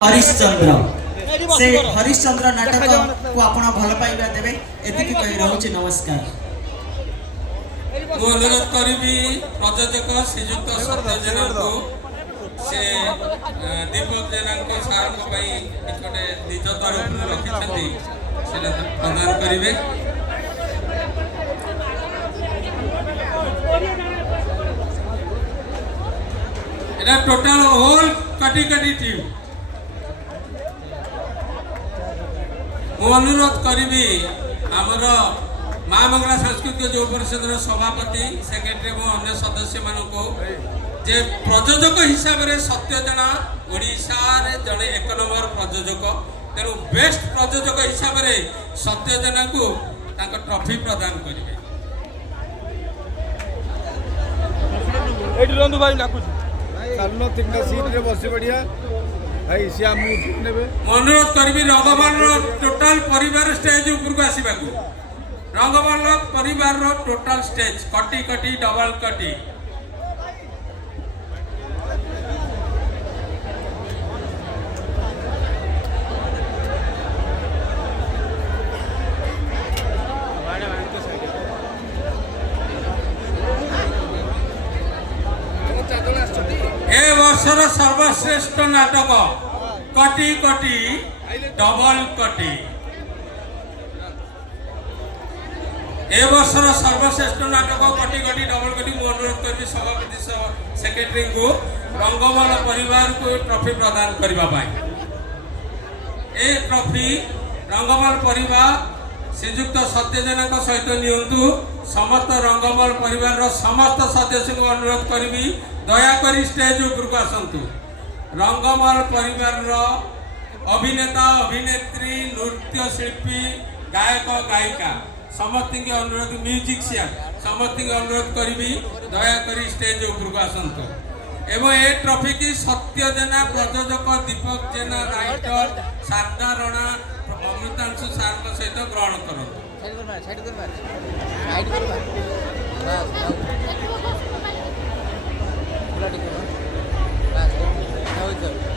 हरिश्चंद्र से हरिश्चंद्र नाटक को आपण भल पाइबा देबे एतिकी कहि रहउछि नमस्कार। मु अनुरोध करी प्रयोजक श्रीजुक्त सत्य जेना को से दीपक जेना को सार को पई किछटे निज तरफ रखिछथि सेना प्रदान करिवे। एटा टोटल होल कटी कटी टीम मु अनुरोध करी आमर माँ मंगला सांस्कृतिक युव परिषद सभापति सेक्रेटरी और अन्य सदस्य मानक जे प्रयोजक हिसाब से सत्य जना ओडिशा रे जड़े एक नंबर प्रयोजक तेणु बेस्ट प्रयोजक हिसाब से सत्य जना को ट्रॉफी प्रदान करेंगे। अनुरोध करी रंगमल टोटाल परिवार स्टेज उपरको आसवा रंगमल परिवार टोटाल स्टेज कटी कटी डबल कटी ए वर्षर सर्वश्रेष्ठ नाटक कटी कटी डबल कटी ए वर्षर सर्वश्रेष्ठ नाटक कटी कटी डबल कटी मु अनुरोध करी सभापति सेक्रेटरी को रंगमल परिवार को ट्रॉफी प्रदान करने ए ट्रॉफी रंगमल परिवार श्रीजुक्त सत्य जेना सहित नियंतु समस्त रंगमल परिवार समस्त सदस्य को अनुरोध करी दयाकोरी स्टेज उपरको आसतु। रंगमल परिवार अभिनेता अभिनेत्री नृत्य शिल्पी गायक गायिका समस्त के अनुरोध म्यूजिशियन समस्त के अनुरोध करी दयाकोरी स्टेज उपरको आसतु एवं ए ट्रॉफी की सत्य जेना प्रयोजक दीपक जेना राइटर शारदा रणा अमृतांशु सार सहित ग्रहण करूँ। Thank you.